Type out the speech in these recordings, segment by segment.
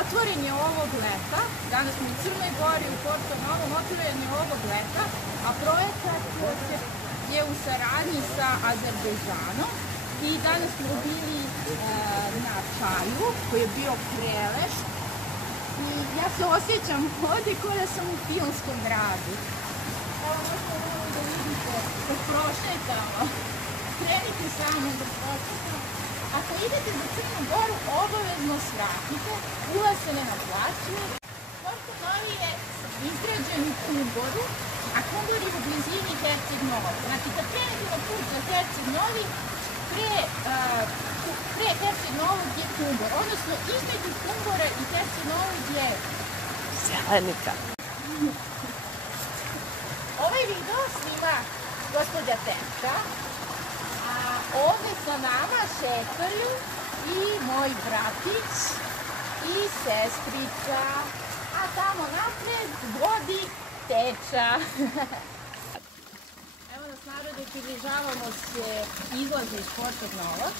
otvoren je ovog leta, danas smo u Crnoj Gori, u Porto Novom, otvoren je ovog leta, a projekat je u saradnji sa Azerbejdžanom i danas smo bili na čaju koji je bio preleš i ja se osjećam ovde kao da sam u filmskom gradu. Evo možete da vidite, da prošetamo. Krenite sa mnom da prošetamo. Ako idete za Crnu Goru, obavezno svratite, ulaz se ne naplaćuje. Porto Novi je izgrađen u Kumboru, a Kumbor je u blizini Herceg Novog. Znači, kad krenete na put za Herceg Novi, pre Herceg Novog je Kumbor, odnosno između Kumbora i Herceg Novog je Selenika. Ovaj video snima gospođa Teča, a ovde sa nama šetaju i moj bratić i sestrica, a tamo napred vodi Teča. Evo nas narode, približavamo se izlazu iz Porto Novog.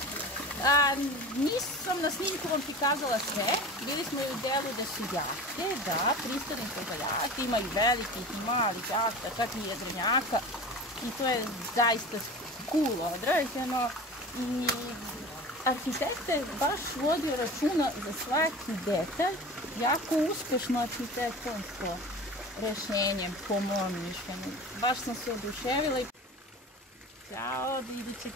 Nisam na snimku vam prikazala sve, bili smo u delu da su jahte, da, pristanište za jahte, ima i velikih i malih jahta, čak i jedrenjaka i to je zaista cool odrađeno i arhitekta je baš vodio računa za svaki detalj, jako uspešno arhitektonsko rešenje po mom mišljenju. Baš sam se oduševila i ćao, do idućeg